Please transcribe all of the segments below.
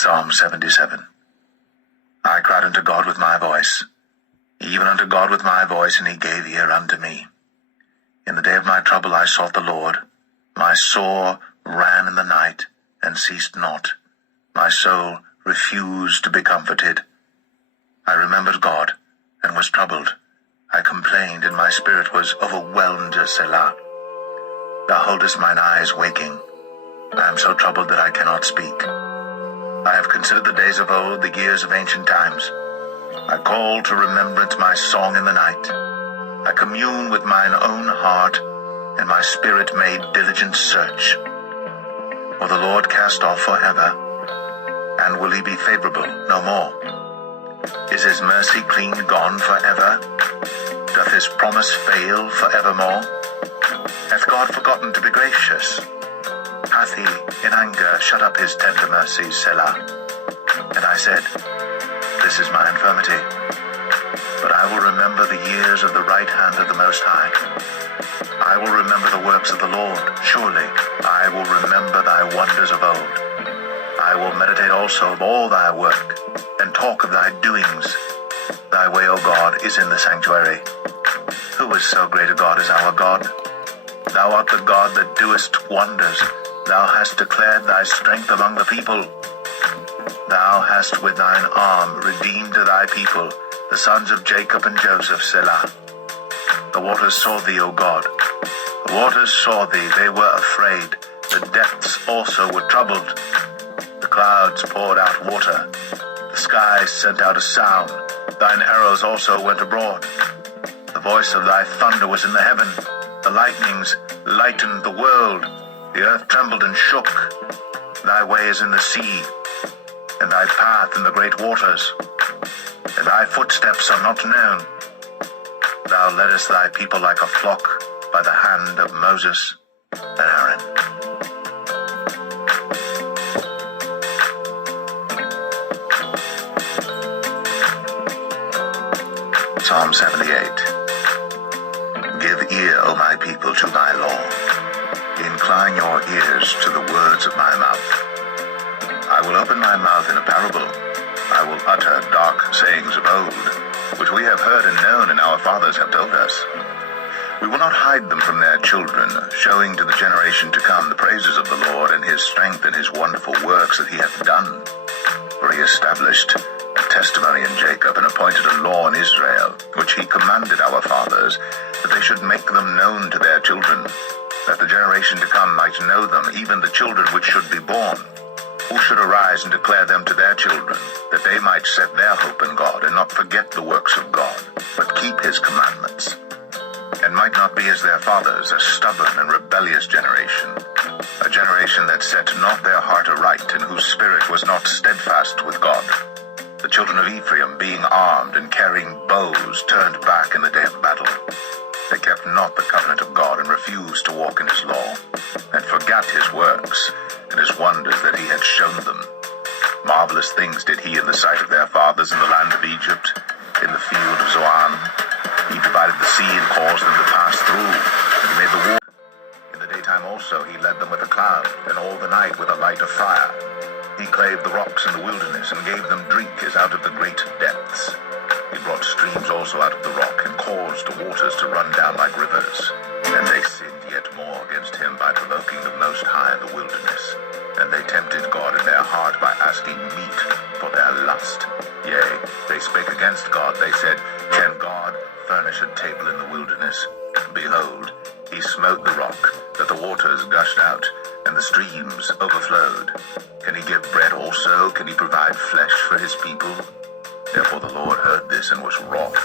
Psalm 77. I cried unto God with my voice, even unto God with my voice, and he gave ear unto me. In the day of my trouble I sought the Lord. My sore ran in the night, and ceased not. My soul refused to be comforted. I remembered God, and was troubled. I complained, and my spirit was overwhelmed, Selah. Thou holdest mine eyes waking. I am so troubled that I cannot speak. I have considered the days of old, the years of ancient times. I call to remembrance my song in the night. I commune with mine own heart, and my spirit made diligent search. For the Lord cast off forever, and will he be favorable no more? Is his mercy clean gone forever? Doth his promise fail forevermore? Hath God forgotten to be gracious? Hath he in anger shut up his tender mercies, Selah? And I said, This is my infirmity. But I will remember the years of the right hand of the Most High. I will remember the works of the Lord. Surely I will remember thy wonders of old. I will meditate also of all thy work, and talk of thy doings. Thy way, O God, is in the sanctuary. Who is so great a God as our God? Thou art the God that doest wonders. Thou hast declared thy strength among the people. Thou hast with thine arm redeemed thy people, the sons of Jacob and Joseph, Selah. The waters saw thee, O God. The waters saw thee, they were afraid. The depths also were troubled. The clouds poured out water. The skies sent out a sound. Thine arrows also went abroad. The voice of thy thunder was in the heaven. The lightnings lightened the world. The earth trembled and shook. Thy way is in the sea, and thy path in the great waters, and thy footsteps are not known. Thou leddest thy people like a flock by the hand of Moses and Aaron. Psalm 78. Give ear, O my people, to thy law. Incline your ears to the words of my mouth. I will open my mouth in a parable. I will utter dark sayings of old, which we have heard and known, and our fathers have told us. We will not hide them from their children, showing to the generation to come the praises of the Lord, and his strength and his wonderful works that he hath done. For he established a testimony in Jacob, and appointed a law in Israel, which he commanded our fathers, that they should make them known to their children, that the generation to come might know them, even the children which should be born, who should arise and declare them to their children, that they might set their hope in God, and not forget the works of God, but keep his commandments, and might not be as their fathers, a stubborn and rebellious generation, a generation that set not their heart aright, and whose spirit was not steadfast with God. The children of Ephraim, being armed and carrying bows, turned back in the day of battle. They kept not the covenant of God, and refused to walk in his law, and forgat his works, and his wonders that he had shown them. Marvelous things did he in the sight of their fathers in the land of Egypt, in the field of Zoan. He divided the sea and caused them to pass through, and made the water. In the daytime also he led them with a cloud, and all the night with a light of fire. He clave the rocks in the wilderness, and gave them drink as out of the great depths. He brought streams also out of the rock, and caused the waters to run down like rivers. And they sinned yet more against him by provoking the Most High in the wilderness. And they tempted God in their heart by asking meat for their lust. Yea, they spake against God. They said, Can God furnish a table in the wilderness? Behold, he smote the rock, that the waters gushed out, and the streams overflowed. Can he give bread also? Can he provide flesh for his people? Therefore the Lord heard this, and was wroth.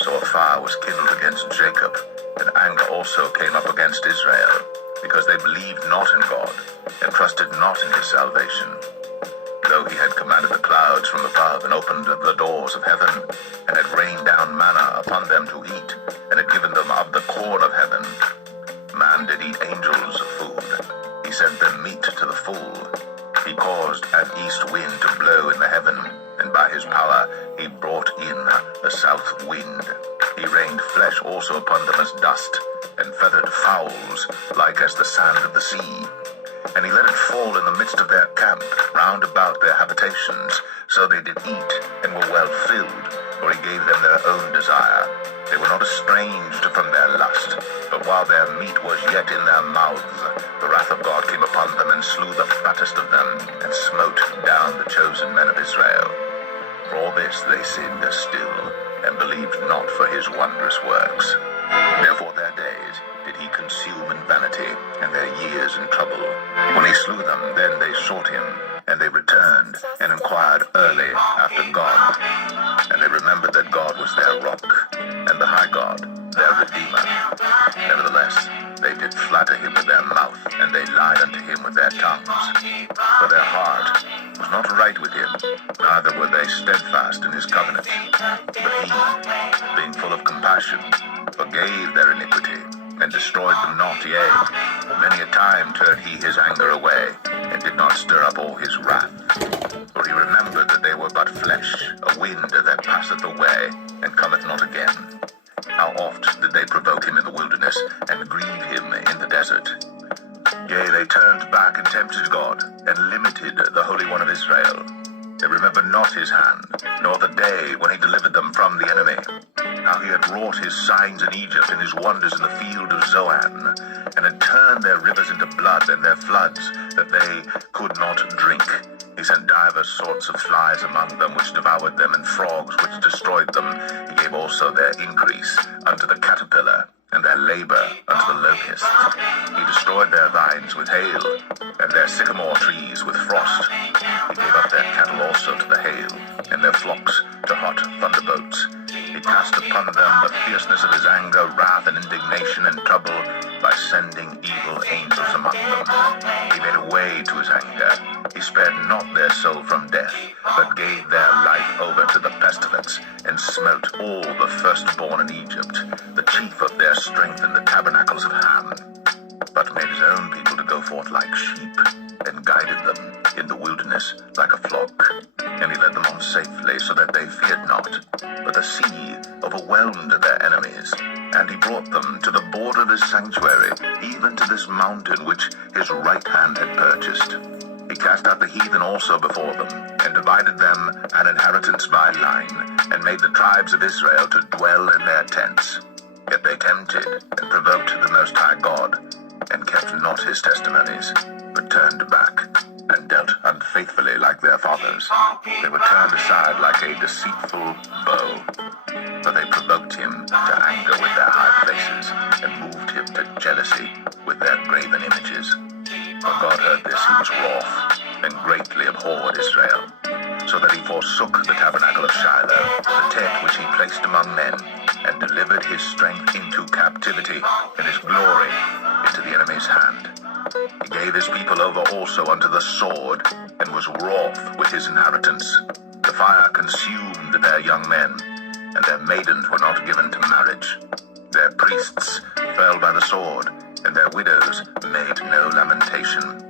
So a fire was kindled against Jacob, and anger also came up against Israel, because they believed not in God, and trusted not in his salvation. Though he had commanded the clouds from above, and opened the doors of heaven, and had rained down manna upon them to eat, and had given them of the corn of heaven. Man did eat angels of food. He sent them meat to the full. He caused an east wind to blow in the heaven, and by his power he brought in the south wind. He rained flesh also upon them as dust, and feathered fowls like as the sand of the sea. And he let it fall in the midst of their camp, round about their habitations. So they did eat, and were well filled, for he gave them their own desire. They were not estranged from their lust, but while their meat was yet in their mouths, the wrath of God came upon them, and slew the fattest of them, and smote down the chosen men of Israel. For all this they sinned still, and believed not for his wondrous works. Therefore their days did he consume in vanity, and their years in trouble. When he slew them, then they sought him, and they returned, and inquired early after God. And they remembered that God was their rock, and the high God their Redeemer. Nevertheless, they did flatter him with their mouth, and they lied unto him with their tongues. For their heart was not right with him, neither were they steadfast in his covenant. But he, being full of compassion, forgave their iniquity, and destroyed them not, yea, many a time turned he his anger away, and did not stir up all his wrath. For he remembered that they were but flesh, a wind that passeth away, and cometh not again. How oft did they provoke him in the wilderness, and grieve him in the desert? Yea, they turned back and tempted God, and limited the Holy One of Israel. They remembered not his hand, nor the day when he delivered them from the enemy, how he had wrought his signs in Egypt, and his wonders in the field of Zoan, and had turned their rivers into blood, and their floods, that they could not drink. He sent divers sorts of flies among them, which devoured them, and frogs, which destroyed them. He gave also their increase unto the caterpillar, and their labor unto the locust. He destroyed their vines with hail, and their sycamore trees with frost. He gave up their cattle also to the hail, and their flocks to hot thunderbolts. He cast upon them the fierceness of his anger, wrath, and indignation, and trouble, by sending evil angels among them. He made a way to his anger. He spared not their soul from death, but gave their life over to the pestilence, and smote all the firstborn in Egypt, the chief of their strength in the tabernacles of Ham, but made his own people to go forth like sheep, and guided them in the wilderness like a flock. And he led them on safely, so that they feared not. But the sea overwhelmed their enemies, and he brought them to the border of his sanctuary, even to this mountain which his right hand had purchased. He cast out the heathen also before them, and divided them an inheritance by line, and made the tribes of Israel to dwell in their tents. Yet they tempted and provoked the Most High God, and kept not his testimonies, but turned back, and dealt unfaithfully like their fathers. They were turned aside like a deceitful bow, for they provoked him to anger with their high places, and moved him to jealousy with their graven images. When God heard this, he was wroth, and greatly abhorred Israel, so that he forsook the tabernacle of Shiloh, the tent which he placed among men, and delivered his strength into captivity, and his glory into the enemy's hand. He gave his people over also unto the sword, and was wroth with his inheritance. The fire consumed their young men, and their maidens were not given to marriage. Their priests fell by the sword, and their widows made no lamentation.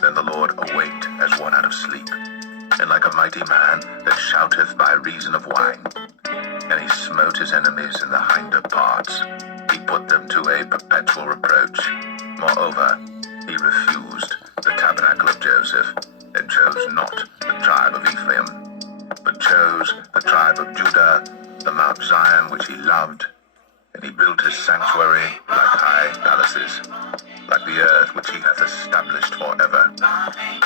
Then the Lord awaked as one out of sleep, and like a mighty man that shouteth by reason of wine. And he smote his enemies in the hinder parts. He put them to a perpetual reproach. Moreover, he refused the tabernacle of Joseph, and chose not the tribe of Ephraim, but chose the tribe of Judah, the Mount Zion which he loved. And he built his sanctuary like high palaces, like the earth which he hath established forever.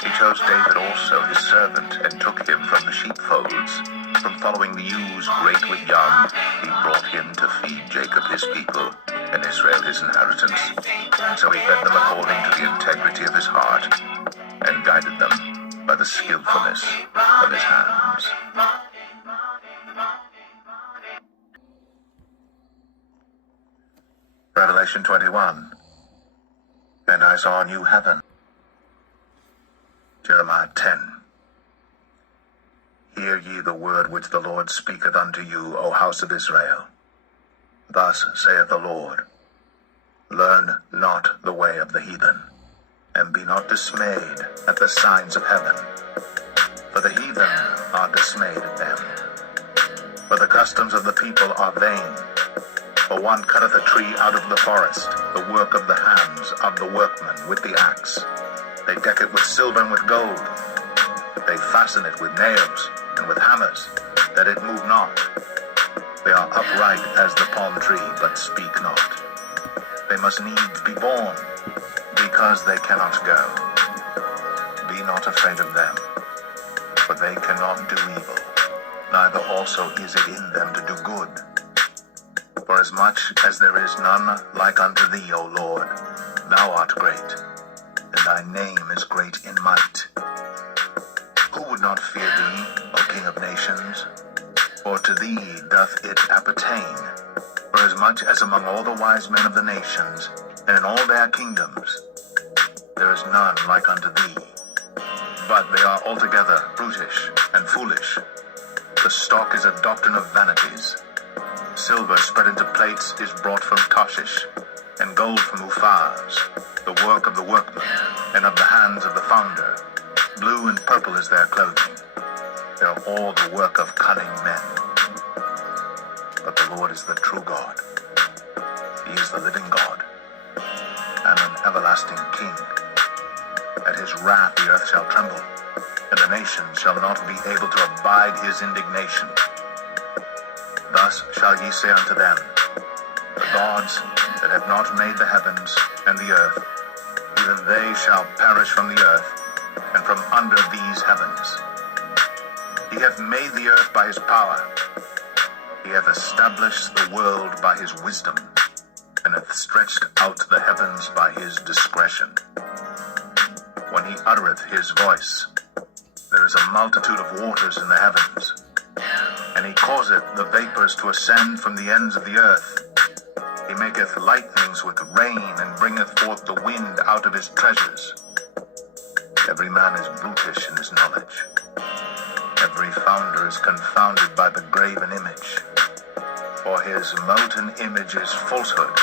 He chose David also his servant, and took him from the sheepfolds. From following the ewes great with young, he brought him to feed Jacob his people, and Israel his inheritance. So he fed them according to the integrity of his heart, and guided them by the skillfulness of his hands. Revelation 21. And I saw a new heaven. Jeremiah 10. Hear ye the word which the Lord speaketh unto you, O house of Israel. Thus saith the Lord, learn not the way of the heathen, and be not dismayed at the signs of heaven. For the heathen are dismayed at them. For the customs of the people are vain. For one cutteth a tree out of the forest, the work of the hands of the workman with the axe. They deck it with silver and with gold. They fasten it with nails and with hammers, that it move not. They are upright as the palm tree, but speak not. They must needs be born, because they cannot go. Be not afraid of them, for they cannot do evil, neither also is it in them to do good. For as much as there is none like unto thee, O Lord, thou art great, and thy name is great in might. Who would not fear thee, O King of nations? For to thee doth it appertain. For as much as among all the wise men of the nations, and in all their kingdoms, there is none like unto thee. But they are altogether brutish and foolish. The stock is a doctrine of vanities. Silver spread into plates is brought from Tarshish, and gold from Uphaz, the work of the workman, and of the hands of the founder. Blue and purple is their clothing. They are all the work of cunning men. But the Lord is the true God. He is the living God, and an everlasting King. At his wrath the earth shall tremble, and the nations shall not be able to abide his indignation. Thus shall ye say unto them, the gods that have not made the heavens and the earth, even they shall perish from the earth, and from under these heavens. He hath made the earth by his power. He hath established the world by his wisdom, and hath stretched out the heavens by his discretion. When he uttereth his voice, there is a multitude of waters in the heavens, and he causeth the vapors to ascend from the ends of the earth. He maketh lightnings with rain, and bringeth forth the wind out of his treasures. Every man is brutish in his knowledge. Every founder is confounded by the graven image. For his molten image is falsehood,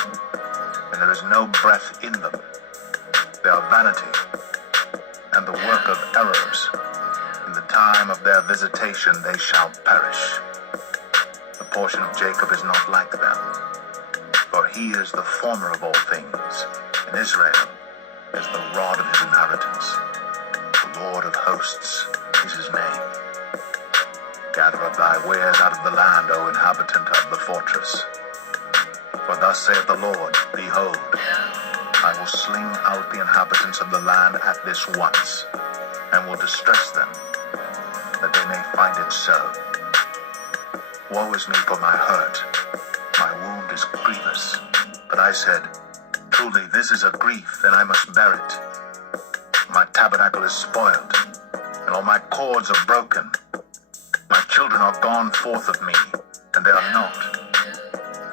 and there is no breath in them. They are vanity, and the work of errors. In the time of their visitation they shall perish. The portion of Jacob is not like them, for he is the former of all things, and Israel is the rod of his inheritance. The Lord of hosts is his name. Gather up thy wares out of the land, O inhabitant of the fortress. For thus saith the Lord, behold, I will sling out the inhabitants of the land at this once, and will distress them, that they may find it so. Woe is me for my hurt, my wound is grievous. But I said, truly this is a grief, and I must bear it. My tabernacle is spoiled, and all my cords are broken. My children are gone forth of me, and they are not.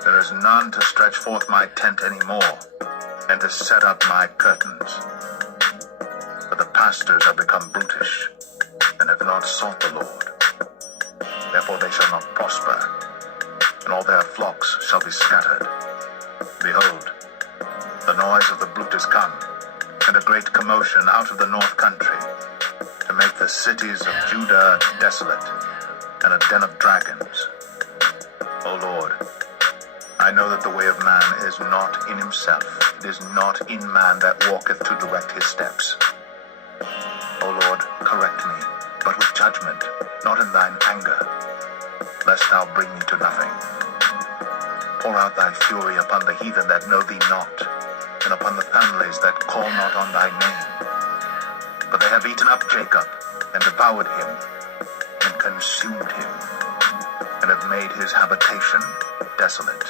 There is none to stretch forth my tent any more, and to set up my curtains. For the pastors are become brutish, and have not sought the Lord. Therefore they shall not prosper, and all their flocks shall be scattered. Behold, the noise of the brute is come, and a great commotion out of the north country, to make the cities of Judah desolate, and a den of dragons. O Lord, I know that the way of man is not in himself. It is not in man that walketh to direct his steps. O Lord, correct me, but with judgment, not in thine anger, lest thou bring me to nothing. Pour out thy fury upon the heathen that know thee not, and upon the families that call not on thy name. For they have eaten up Jacob, and devoured him, and consumed him, and have made his habitation desolate.